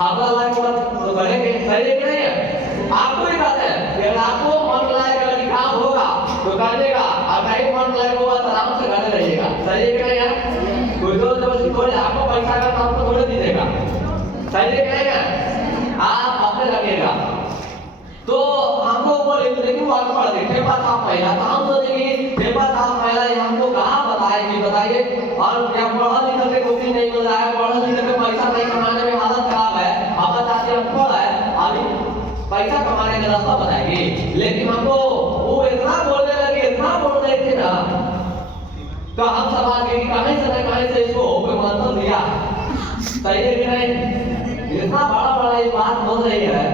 आपका लाइफ तो करेंगे, सही है कि नहीं है? आपको ही बात है कि अगर आपको मन लायक अगर काम होगा तो कर देगा, और नहीं मन लायक होगा तो आराम से घर रहिएगा, सही है कि नहीं है? कोई तो जब थोड़े आपको पैसा का काम तो थोड़े दीजिएगा, सही है कि नहीं है? आप अपने लगिएगा। तो हमको बोले तो लेकिन वो अनपढ़ थे, ठेपा साफ महिला, तो हम सोचे कि ठेपा साफ महिला ये हमको कहाँ बताएगी, बताइए। और क्या पढ़ा लिखा के नौकरी नहीं मिल रहा है, पढ़ा लिखा के पैसा नहीं कमाने में हालत खराब है, आपका चाची अनपढ़ है, अभी पैसा कमाने का रास्ता बताएगी। लेकिन हमको वो इतना बोलने लगे, इतना बोल रहे थे ना, तो हम समझ गए कि कहीं से इसको कोई मंत्र दिया, सही है कि नहीं? इतना बड़ा बड़ा ये बात बोल रही है,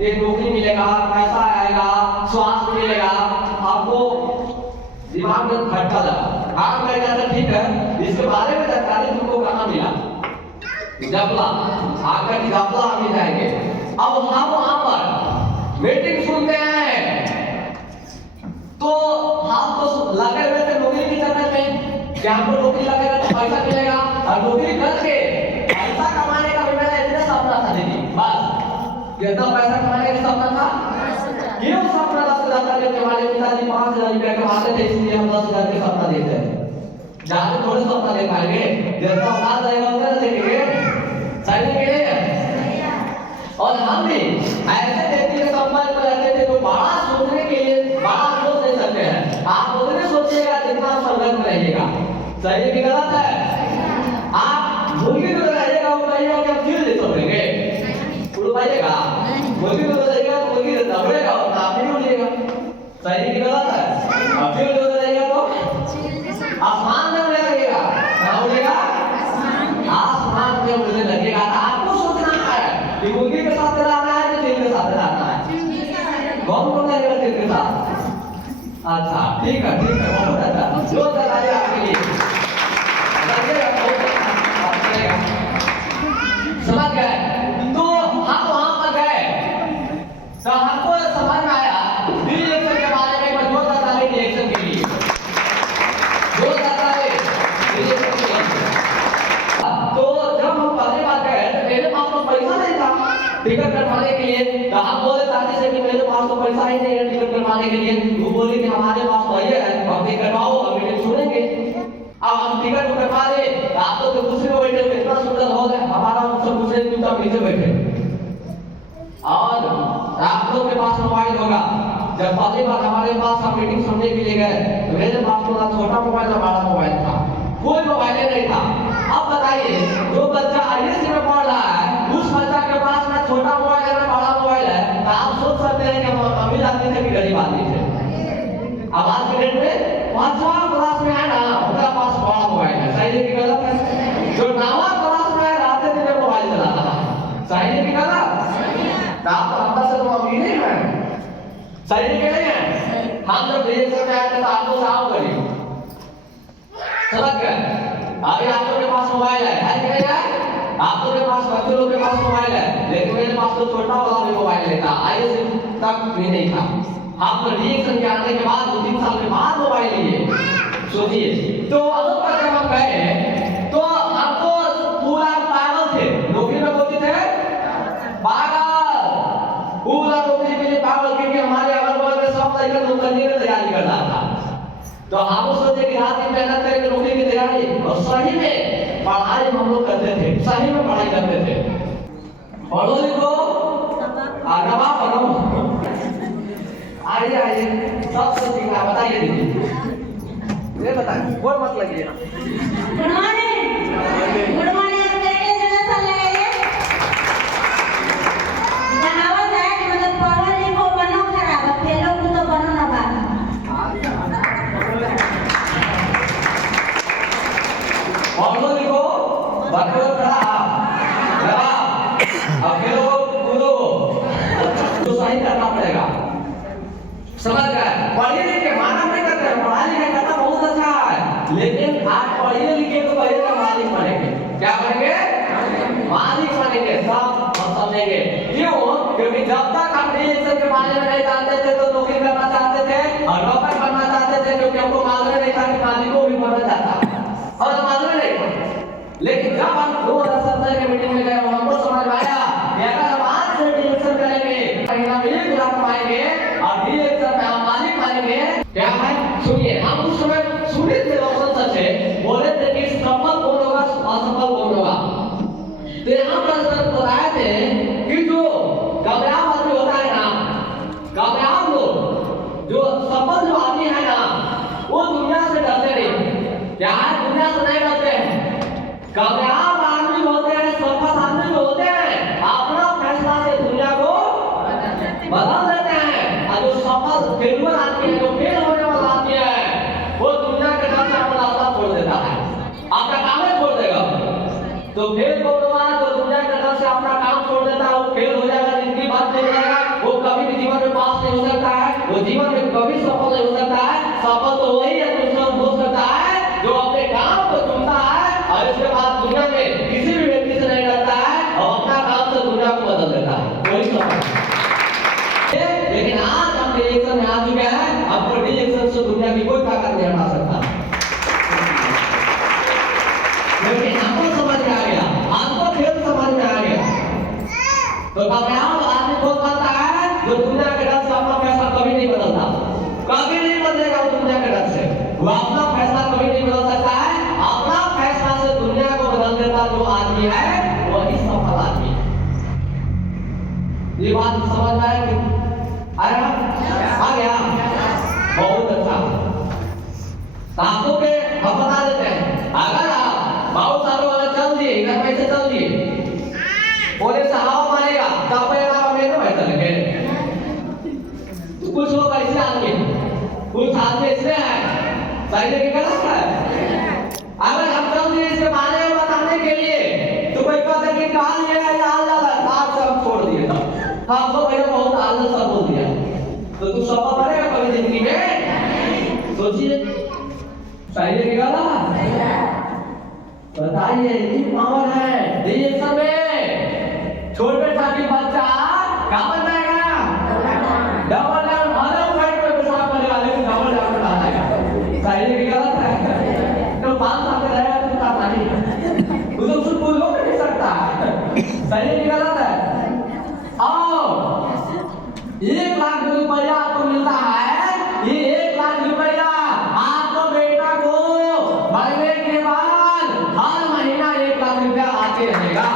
एक नौकरी मिलेगा, पैसा आएगा, स्वास्थ्य मिलेगा, आपको दिमाग में खटका लगा। काम करेगा तो ठीक है, इसके बारे में जानकारी तुमको कहाँ मिला? जबला, आकर जबला मिल जाएंगे। अब हम वहां पर मीटिंग सुनते हैं, तो हम तो लगे हुए थे नौकरी की चक्कर में कि हमको नौकरी लगेगा तो पैसा मिलेगा, और नौकरी करके पैसा कमाने का भी मेरा इतना सपना था दीदी, बस कितना पैसा कमाने का सपना था। क्यों सपना 10,000 के हमारे पिताजी 5,000 रुपया कमाते थे, इसलिए हम 10,000 के सपना देखते हैं। जाने थोड़े सपना देख पाएंगे, जितना बात रहेगा उतना देखेंगे, सही के लिए। और हम भी ऐसे व्यक्ति के संपर्क में रहते थे तो बड़ा सोचने के लिए बड़ा सोच नहीं सकते हैं। आप उतने सोचिएगा जितना संघर्ष में रहिएगा, सही कि गलत है? आप मुर्गी को रहिएगा, वो कहिएगा कि हम क्यों नहीं सोचेंगे, उड़वाइएगा, मुर्गी को रहिएगा तो मुर्गी दबड़ेगा और आप नहीं उड़िएगा, सही कि गलत है? अब क्यों नहीं उड़ेगा तो आसमान में उड़ने लगेगा, कहाँ उड़ेगा? आसमान में उड़ने लगेगा। आपको सोचना है कि मुर्गी के साथ रहना है कि तिल के साथ रहना है, कौन रहेगा तिल के साथ? अच्छा ठीक है, ठीक है, बहुत अच्छा, जो चलाइए आपके लिए समझ गए। तो हम वहां पर गए तो हमको समझ में आया रिएक्शन के बारे में, मैं जो करता है रिएक्शन के लिए, जो करता है रिएक्शन के लिए। तो जब हम पहली बार गए तो मेरे पास तो पैसा नहीं था टिकट कटवाने के लिए, तो हम बोले चाची से कि मेरे पास तो पैसा ही नहीं है टिकट कटवाने के लिए। वो बोली कि हमारे पास तो ये है, हम टिकट कटवाओ, हम मीटिंग सुनेंगे। अब हम टिकट को कटवा दे, आप तो कुर्सी पे बैठे हुए इतना सुंदर हो गए, हमारा उनसे पूछने क्यों तब नीचे बैठे। और आप लोग के पास मोबाइल होगा, जब पहली बार हमारे पास हम मीटिंग सुनने के लिए गए तो मेरे पास तो छोटा मोबाइल और बड़ा मोबाइल था, कोई मोबाइल नहीं था। अब बताइए जो बच्चा आईएएस में पढ़ रहा है, उस बच्चा के पास ना छोटा मोबाइल है ना बड़ा मोबाइल है, तो आप सोच सकते हैं कि हम अमीर आदमी थे कि गरीब आदमी थे। अब आज के डेट में 5वां क्लास में है ना, उनका पास बड़ा मोबाइल है, सही है कि गलत है? जो 9वां क्लास में है रात दिन मोबाइल चलाता है, सही है कि गलत? आप तो हमसे तो अमीर ही हैं, सही है कि नहीं है? हम जब रिएक्शन में आए थे तो आपको साफ करिए, समझ गए? अभी आप लोग के पास मोबाइल है कि नहीं है? आप लोग के पास, बच्चों लोग के पास मोबाइल है, लेकिन मेरे पास तो छोटा वाला भी मोबाइल नहीं था, आईएएस तक भी नहीं था। हम रिएक्शन के आने के बाद 2-3 साल के बाद मोबाइल लिए, सोचिए। तो अगर पर जब हम गए तो हमको पूरा पागल थे, नौकरी में होती थे पागल, पूरा नौकरी के लिए पागल, क्योंकि हमारे अगल बगल में सब लड़के नौकरी की तैयारी कर रहा था। तो हम सोचे कि रात दिन मेहनत करके नौकरी की तैयारी, और सही में पढ़ाई हम लोग करते थे, सही में पढ़ाई करते थे। पढ़ो लिखो आगवा पढ़ो, आइए आइए सब कुछ सीखना, बताइए दीदी, ये बताइए, बोल मत लगिए। Good morning, good morning. कैसे जगह चल रहे हैं? कहावत है कि मतलब पढ़ो लिखो बनो खराब, फेलो को तो बनो ना बात। पढ़ो लिखो बनो खराब, अब फेलो कूदो, तो सही करना पड़ेगा, समझ गए? पढ़िए लिखे माना नहीं करते हैं, पढ़ाई लिखाई करना बहुत अच्छा है, लेकिन आप पढ़िए लिखे तो कहिएगा मालिक बनेंगे, क्या बनेंगे? मालिक बनेंगे, सब हम समझेंगे। क्यों? क्योंकि जब तक हम रिएक्शन के बारे में नहीं जानते थे तो नौकरी करना चाहते थे और नौकर बनना चाहते थे, क्योंकि हमको मालूम नहीं था कि मालिकों भी बनना चाहता, और मालूम नहीं था। लेकिन जब हम 2017 के मीटिंग में गए, हमको समझ में आया कि हो जाएगा, वो कभी भी जीवन में पास नहीं हो सकता है, वो जीवन में कभी सफल नहीं हो सकता है। सफल तो वही हो सकता है जो अपने काम को चुनता है और इसके बाद दुनिया में किसी भी व्यक्ति से नहीं डरता है और अपना काम से दुनिया को बदल देता है, वही सफल है। लेकिन आज हम रिएक्शन में आ चुके हैं, अब रिएक्शन से दुनिया की कोई ताकत नहीं हटा सकता। लेकिन हमको समझ में आ गया, हमको खेल समझ में आ गया, तो कामयाब आदमी कौन बनता है? जो दुनिया के डर से अपना फैसला कभी नहीं बदलता, कभी नहीं बदलेगा वो दुनिया के डर से, वो अपना फैसला कभी नहीं बदल सकता है। अपना फैसला से दुनिया को बदल देता जो आदमी है वही सफल आदमी है। ये बात समझ में आया? आ गया? बहुत अच्छा। आपको के हम बता देते हैं, अगर आप बहुत सालों वाला चल दिए, इधर पैसे चल दिए, बोले से हवा मारेगा तब आप मेरे में चलेंगे। कुछ लोग ऐसे आदमी, कुछ आदमी ऐसे हैं, सही जगह गलत है। अगर हम चल दिए इसके बारे में बताने के लिए, तो कोई कहता कि काल ये है लाल लाल आप सब छोड़ दिए था, हम तो मेरे बहुत आलस सब बोल दिया, तो तू सब करेगा कभी जिंदगी में? सोचिए सही जगह गलत बताइए। ये पावर है रिएक्शन में। छोटे छोटे बच्चा क्या बन जाएगा? डबल डाउन अलग फाइट में पेशाब करेगा, लेकिन डबल डाउन बना जाएगा। सही है कि गलत है? तो 5 साल का रहेगा तो पता नहीं, वो तो उसको कोई रोक नहीं सकता। सही है कि गलत है? और 1 लाख रुपया आपको मिलता है, ये 1 लाख रुपया आपको बेटा को मरने के बाद हर महीना 1 लाख रुपया आते रहेगा।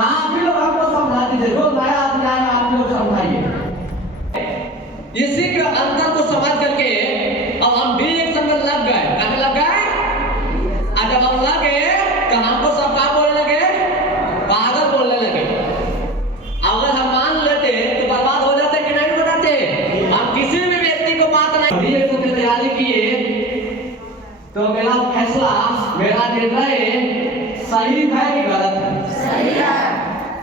आप भी लोग हमको समझा दीजिए, जो नया आदमी आया आप लोग समझाइए। इसी के अंतर को समझ करके अब हम भी एक संग लग गए, कहने लग गए। जब हम लगे तो हमको सब क्या बोलने लगे? पागल बोलने लगे। अगर हम मान लेते तो बर्बाद हो जाते कि नहीं हो जाते? हम किसी भी व्यक्ति को बात नहीं रिएक्शन की तैयारी किए तो मेरा फैसला, मेरा निर्णय सही है कि गलत है? सही है।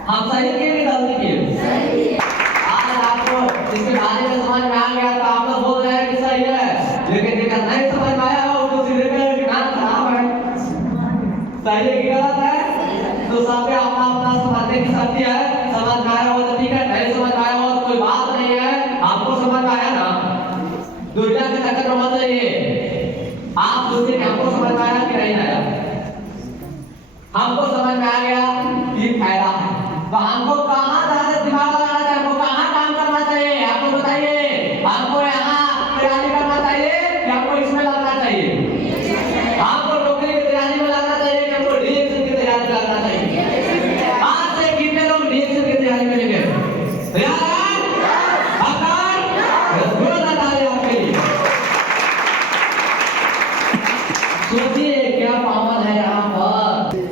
हम सही किए कि गलती किए? सही। आज आपको इसके बारे में समझ में आ गया तो आप लोग बोल रहे हैं कि सही है, लेकिन जब नहीं समझ में आया हो तो सीधे कहे कि नाम खराब है। सही है कि गलत है? तो सबके अपना अपना समझने की शक्ति है। समझ में आया हो तो ठीक है, नहीं समझ में आया हो तो कोई बात नहीं है। आपको समझ में आया ना? दुनिया के चक्कर में मत रहिए। आप सोचिए कि हमको समझ में आया कि नहीं आया? हमको समझ में आ गया ये फायदा है, तो हमको कहाँ ज्यादा दिमाग लगाना चाहिए? हमको कहाँ काम करना चाहिए? आपको बताइए। हमको यहाँ तैयारी करना चाहिए कि हमको इसमें लगना चाहिए? हमको नौकरी की तैयारी में लगना चाहिए कि हमको रिएक्शन की तैयारी में लगना चाहिए? आज से कितने लोग रिएक्शन की तैयारी में लगे? तैयार है? आपके लिए सोचिए क्या पावर है यहाँ पर।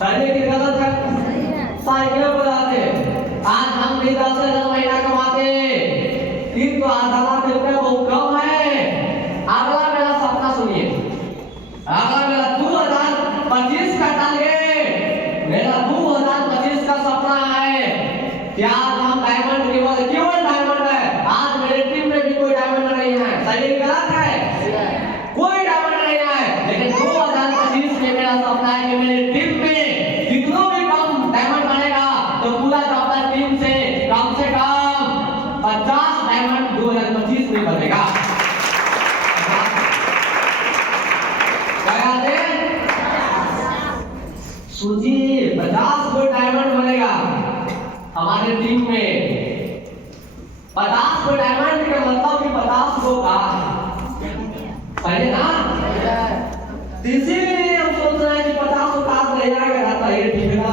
सही है कि गलत है? साइकिल बनाते आज हम भी 10,000 महीना कमाते, किंतु 8 लाख रुपया बहुत कम है। अगला मेरा सपना सुनिए, अगला मेरा 2025 का टारगेट, मेरा 2025 का सपना है कि आज हम डायमंड केवल डायमंड है। आज मेरे टीम में भी कोई डायमंड नहीं है। सही है गलत है? कोई डायमंड नहीं है, लेकिन 2025 में मेरा सपना है कि मेरे टीम में कितनों भी कम डायमंड बनेगा तो पूरा अपना टीम से कम 50 डायमंड 2025 में बनेगा। सोचिए 50 को डायमंड बनेगा हमारे टीम में। 50 को डायमंड का मतलब कि 50 को का सही है ना? इसीलिए हम सोच रहे हैं कि 50 को काश ले जाएगा रहता है ठीक है ना?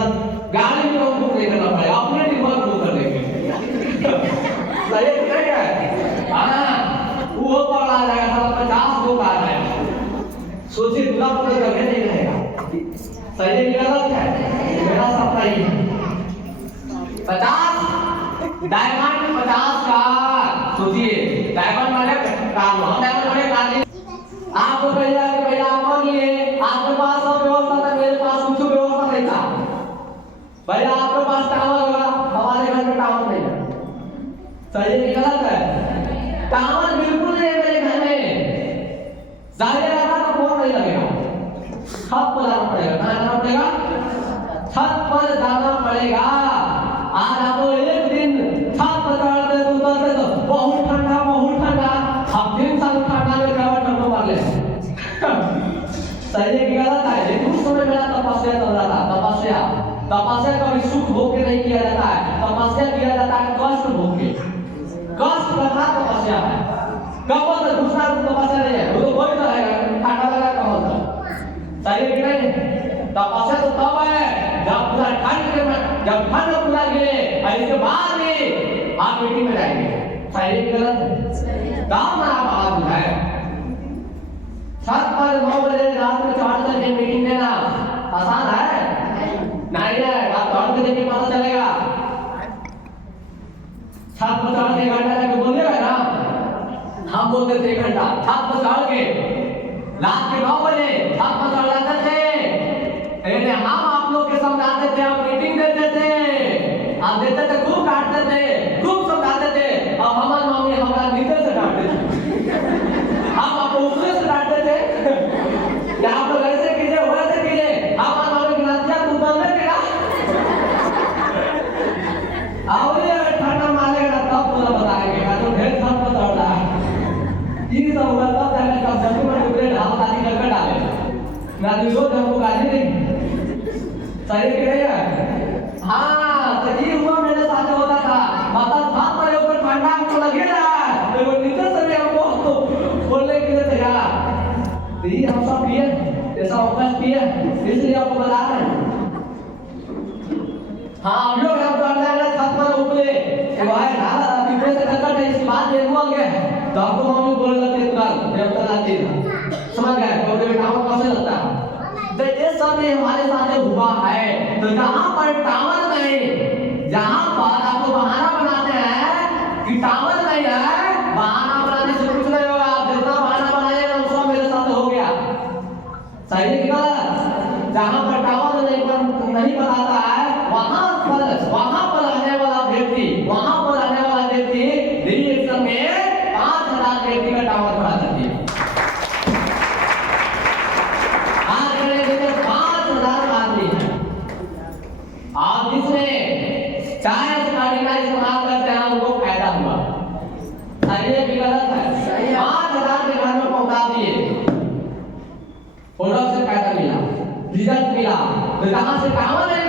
गाड़ी में हम बुक नहीं करना पड़ेगा, अपने डिमांड बुक कर लेंगे। सही है? हाँ, वो पकड़ा जाएगा, साला 50 को का है। सोचिए दूसरा कोई जगह नहीं रहेगा। सही है कि गलत है? मेरा सपना ही है 50 डायमंड 50 का। सोचिए डायमंड वाले काम, हम डायमंड वाले काम आपको भैया कि भैया आप मान लिए आपके पास सब व्यवस्था था, मेरे पास कुछ व्यवस्था भाई आपके पास टावर होगा, हमारे घर में टावर नहीं है, सही है कि गलत है? टावर बिल्कुल नहीं है मेरे घर में, जाहिर रहता तो फोन नहीं लगेगा, छत पर जाना पड़ेगा। कहाँ जाना पड़ेगा? छत पर जाना पड़ेगा। आज आपको एक दिन छत पर चढ़ते तो उतरते तो बहुत ठंडा, हम दिन साल ठंडा में करवट हमको मार ले। सही है कि गलत है? लेकिन उस समय मेरा तपस्या चल रहा था, तपस्या कभी सुख भोग के नहीं किया जाता है, तपस्या किया जाता है कष्ट भोग के, कष्ट करना तपस्या है। कपल से दूसरा तपस्या नहीं है, वो तो वही तो है, ठंडा लगा कपल से, सही है कि नहीं? तपस्या तो तब है जब पूरा जब ठंड पूरा गिरे, इसके बाद भी आप मीटिंग में जाएंगे, सही है कि गलत? काम ना आप है छत पर 9 बजे रात में चढ़ करके मीटिंग देना आसान है? नहीं है, आप चढ़ के देखिए पता चलेगा। छत पर चढ़ के घंटा जाके बोलिएगा ना, हम बोलते थे 1 घंटा छत पर चढ़ के, रात के 9 बजे छत पर चढ़ जाते थे, हम आप लोग के समझाते थे, हम मीटिंग देते थे, आप देते थे, खूब काटते थे, खूब समझाते थे। अब हमारी मम्मी हमारा नीचे से डांटते थे, हम आपको ऊपर से डांटते थे, या आप लोग ऐसे कीजिए वैसे कीजिए, हमारे मम्मी की नदिया तू बंद कर, और ये ठंडा मारेगा ना तब पूरा बताएंगे का तो ढेर छत पर चढ़ रहा है, ये सब होगा तब जाकर कब जल्दी में टुकड़े ढाल दादी करके डाले ना, दिन रोज हमको गाली नहीं, सही कि नहीं है? हाँ, तो ये हुआ मेरे साथ होता था, मतलब छत पर ऊपर ठंडा हमको लगे ना, तो वो नीचे से भी हमको बोलने के लिए तैयार। तो ये हम सब पिए, ऐसा अवकाश पिए, इसलिए आपको बता रहे हैं। हाँ, हम लोग हम चढ़ जाएंगे छत पर ऊपर, तो भाई ढाला पीछे से टक्कर है, इसके बाद ये हुआ क्या है, तो आपको मम्मी बोलने लगती है तुरंत, जब तक आती है, समझ गए? तो ये टावर कैसे लगता है? तो ये सब ये हमारे साथ हुआ है। तो जहाँ पर टावर नहीं, जहाँ पर आपको बहाना बनाते हैं कि टावर नहीं है, बहाना बनाने से कुछ नहीं होगा, आप जितना बहाना बनाएगा उसका मेरे साथ हो गया, सही है कि गलत? जहाँ पर टावर नहीं बनाता है, वहाँ पर रहने वाला व्यक्ति, रिएक्शन में 5000 व्यक्ति का टावर खड़ा करती है। आप जिसने चाय सुपारी का इस्तेमाल करते हैं उनको फायदा हुआ, सही है कि गलत है? 5000 के घर में पहुंचा दिए, उधर से फायदा मिला, रिजल्ट मिला। तो जहाँ से काम नहीं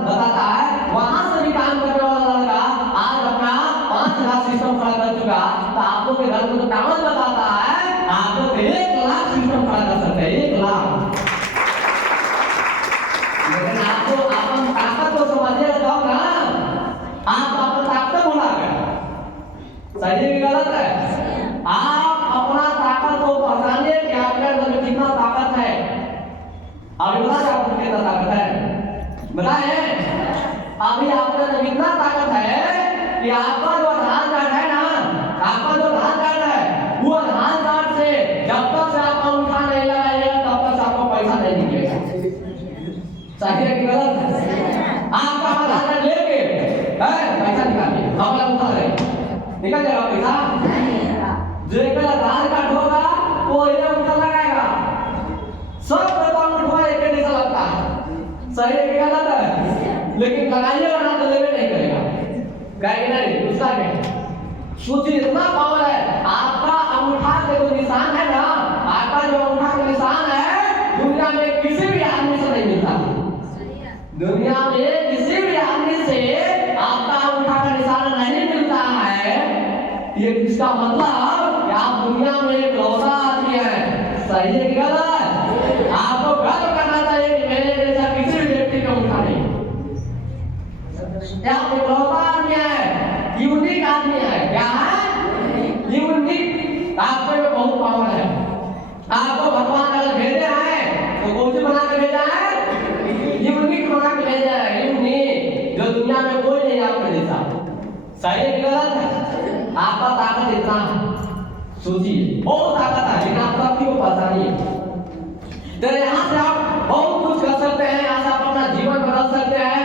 बताता है, वहां से भी काम करने वाला लड़का आज अपना 5000 सिस्टम खड़ा कर चुका। तो आप लोग के घर में तो टावर बताता है, आप लोग 1 लाख सिस्टम खड़ा कर सकते हैं, 1 लाख। लेकिन आपको अपन ताकत को समझिए तब ना, आप अपना ताकत भुला गए, सही है कि गलत है? आप अपना ताकत को पहचानिए कि आपके अंदर में कितना ताकत है। अभी बता आपको कितना ताकत है, बताए? अभी आपके अंदर इतना ताकत है कि आपका जो आधार कार्ड है ना, आपका जो आधार कार्ड है, वो आधार कार्ड से जब तक से आप अंगूठा नहीं लगाइएगा तब तक आपको पैसा नहीं निकलेगा, सही है कि गलत है? आपका आधार कार्ड लेके पैसा निकालिए, हमारा उठा रहे निकल जाएगा पैसा। जेकर आधार कार्ड होगा वो ये उठा लगाएगा, सब प्रकार उठवा एक जैसा लगता है, सही है कि गलत है? लेकिन लगाइएगा ना तो लेवे नहीं करेगा, कहेगा नहीं दूसरा के सोचिए इतना पावर है। आपका अंगूठा के जो निशान है ना, आपका जो अंगूठा का निशान है, दुनिया में किसी भी आदमी से नहीं मिलता, दुनिया में किसी भी आदमी से आपका अंगूठा का निशान नहीं मिलता है। ये इसका मतलब कि आप दुनिया में एक लौटा आदमी है, सही है कि गलत? आपको गर्व करना चाहिए कि मेरे जैसा किसी भी व्यक्ति का अंगूठा नहीं, आप एक लौटा आदमी है, यूनिक आदमी है। क्या है? यूनिक। आपके में बहुत पावर है। आपको भगवान अगर भेजे हैं तो कौन सी बना के भेजा है? यूनिक बना के भेजा है, यूनिक, जो दुनिया में कोई नहीं आपके जैसा, सही है कि गलत है? आपका ताकत इतना है, सोचिए बहुत ताकत है, लेकिन आप सबकी को पहचानिए। तो यहाँ से आप बहुत कुछ कर सकते हैं, यहाँ से आप अपना जीवन बदल सकते हैं।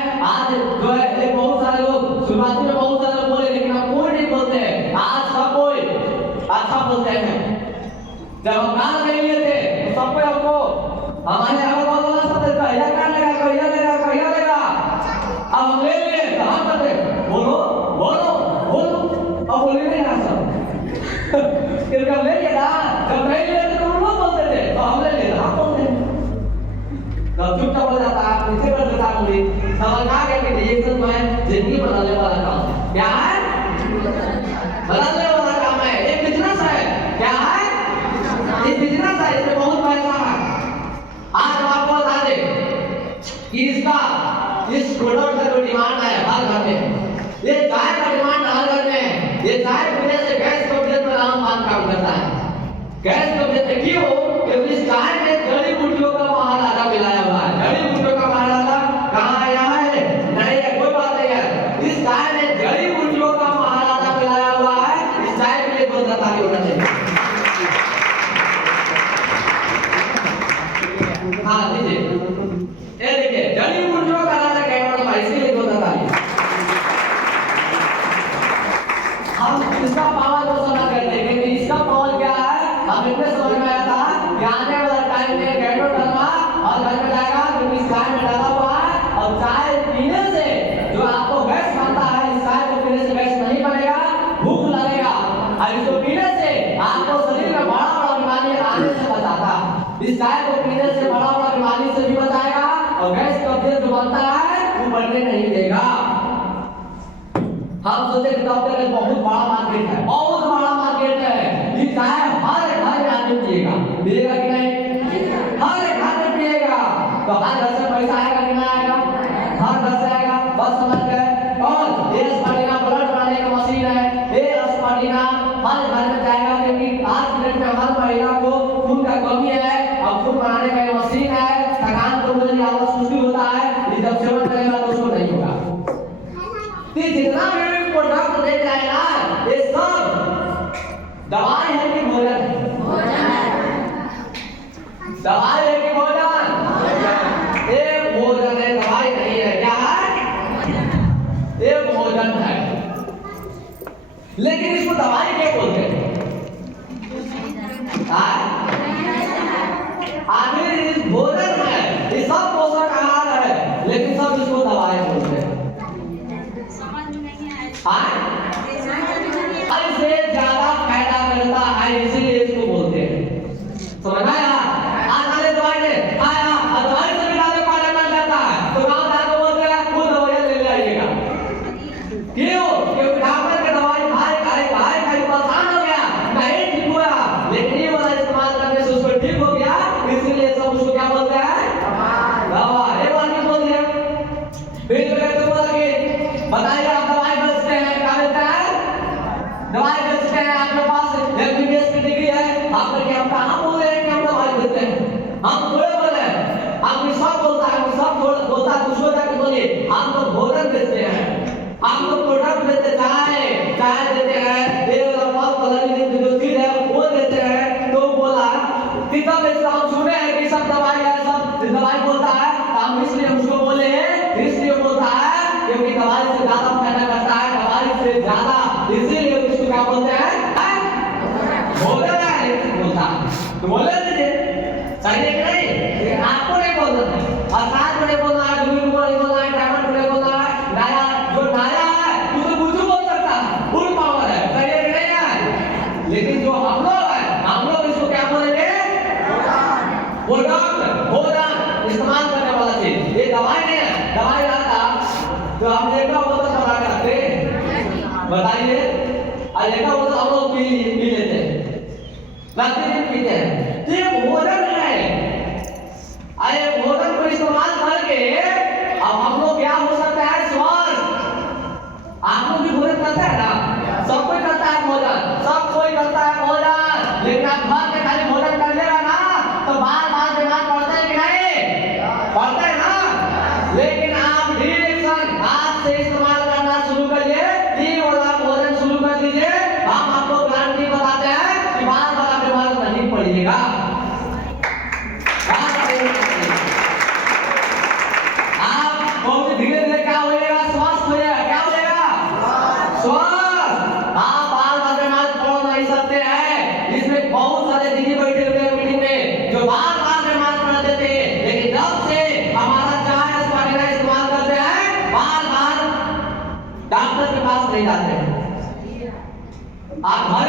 कि इसका इस प्रोडक्ट का जो डिमांड है हर घर में, ये चाय का डिमांड हर घर में है। ये चाय पीने से गैस कब्जियत में रामबाण काम करता है। गैस कब्जियत क्यों? क्योंकि इस चाय में जड़ी बूटियों का महाराजा मिलाया हुआ है। जड़ी बूटियों का महाराजा कहाँ आया है? नहीं है, कोई बात नहीं है। इस चाय में जड़ी बूटियों का महाराजा मिलाया हुआ है। इस चाय के लिए बहुत ताली होना चाहिए। हाँ दीजिए, ये देखिए जड़ी बूटियों का राजा कहने वाला इसीलिए बहुत ताली। हम इसका पावर को समझ करते हैं कि इसका पावर क्या है। हम इतने समझ में आया था कि आने वाला टाइम में गैटो डलवा और घर में जाएगा क्योंकि इस चाय में डाला हुआ है। और चाय पीने से जो आपको गैस बनता है, इस चाय को पीने से गैस नहीं बनेगा, भूख लगेगा। और इसको पीने से आपको शरीर में बड़ा बड़ा बीमारी आने से बचाता है। इस चाय को पीने से बड़ा बड़ा बीमारी से भी बचाएगा और गैस कब्जियत जो बनता है वो बनने नहीं देगा। हम सोचे कि डॉक्टर का बहुत बड़ा मार्केट है, बहुत बड़ा मार्केट है। ये चाय हर घर में आदमी पिएगा, पिएगा कि नहीं? हर घर में पिएगा। तो हर घर से पैसा आएगा कि नहीं आएगा? हर घर से आएगा, बस समझ गए। और ये स्पाटिना ब्लड बनाने की मशीन है। ये स्पाटिना हर घर में जाएगा क्योंकि आज के डेट में हर महिला को खून का कमी है और खून बनाने का ये मशीन है। थकान तो मुझे ज्यादा सुस्ती होता है, ये जब सेवन करेगा तो उसको नहीं होगा। जितना भी प्रोडक्ट देख रहे हैं ना, ये सब दवाई है कि भोजन है? दवाई है कि भोजन? ये भोजन है, दवाई नहीं है। क्या है? ये भोजन है। लेकिन इसको दवाई क्यों बोलते हैं? आखिर भोजन है, ये सब पोषक आहार है, लेकिन सब इसको दवाई बोलते हैं। इससे ज्यादा फायदा करता है, इसीलिए इसको बोलते हैं। समझ में आया? आज वाले दवाई ने आया, दवाई से भी ज्यादा फायदा कर जाता है। तो गाँव जाकर बोलते हैं वो दवाई ले ले आइएगा। क्यों? क्योंकि डॉक्टर की दवाई खाए खाए खाए खाए परेशान हो गया, नहीं ठीक हुआ, लेकिन ये वाला इस्तेमाल करने से उसको ठीक हो गया। इसीलिए सब उसको क्या बोलते हैं? दवा। ये बात नहीं बोल दिया। फिर तो बोला कि बताइए आप दवाई बेचते हैं, क्या बेचते हैं? दवाई बेचते हैं। आपके पास एमबीबीएस की डिग्री है, आप करके हम कहाँ बोल रहे हैं कि हम दवाई बेचते हैं? हम थोड़े बोल रहे हैं, हम सब बोलता है, सब बोलता है। कुछ हो जाके बोलिए हम तो भोजन बेचते हैं, हम तो प्रोडक्ट बेचते, चाय देते हैं, ये वाला फल जो चीज है वो देते हैं। तो बोला कि तब बेचता, हम सुने हैं कि सब दवाई है, सब दवाई बोलता है। हम इसलिए उसको बोले हैं, इसलिए बोलता है क्योंकि दवाई से ज्यादा फायदा करता है, दवाई से ज्यादा, इसीलिए उसको क्या बोलते हैं? भोजन है बोलता है। तो बोले दीजिए, सही है कि नहीं? लेकिन आपको नहीं बोलना है, आसान को नहीं बोलना है, दूरी को नहीं बोलना है, ड्राइवर को नहीं बोलना है। नया जो नया है वो तो बुद्धू बोल सकता है, फुल पावर है, सही है कि नहीं है? लेकिन जो हम लोग है, हम लोग इसको क्या बोलेंगे? प्रोडक्ट, भोजन, इस्तेमाल करने वाला चीज। ये दवाई नहीं है। दवाई आता तो हम देखा वो तो बना करते, बताइए। और देखा वो तो हम लोग पी लेते हैं, रात्रि दिन पीते हैं। तो ये भोजन है। अरे भोजन को इस्तेमाल करके अब हम लोग क्या हो सकता है? स्वस्थ। आप लोग भी भोजन करते हैं ना? सब कोई करता है भोजन, सब कोई करता है भोजन। लेकिन आप घर में खाली भोजन कर लेगा ना तो बार बार बीमार पड़ते हैं कि नहीं? पड़ते हैं ना। लेकिन आप डायरेक्शन आज से इस्तेमाल करना शुरू करिए, ये वाला भोजन शुरू कर दीजिए। हम आपको गारंटी बताते हैं कि बार बार बीमार नहीं पड़िएगा। आप बहुत धीरे धीरे क्या होइएगा? स्वस्थ होइएगा। क्या होइएगा? स्वस्थ। आप बार बार बीमार पड़ नहीं सकते हैं। इसमें बहुत सारे दीदी बैठे हुए हैं मीटिंग में जो बार बार बीमार पड़ देते हैं, लेकिन जब से हमारा चाय स्पाटिना इस्तेमाल करते हैं, बार बार डॉक्टर के पास नहीं जाते हैं। आप घर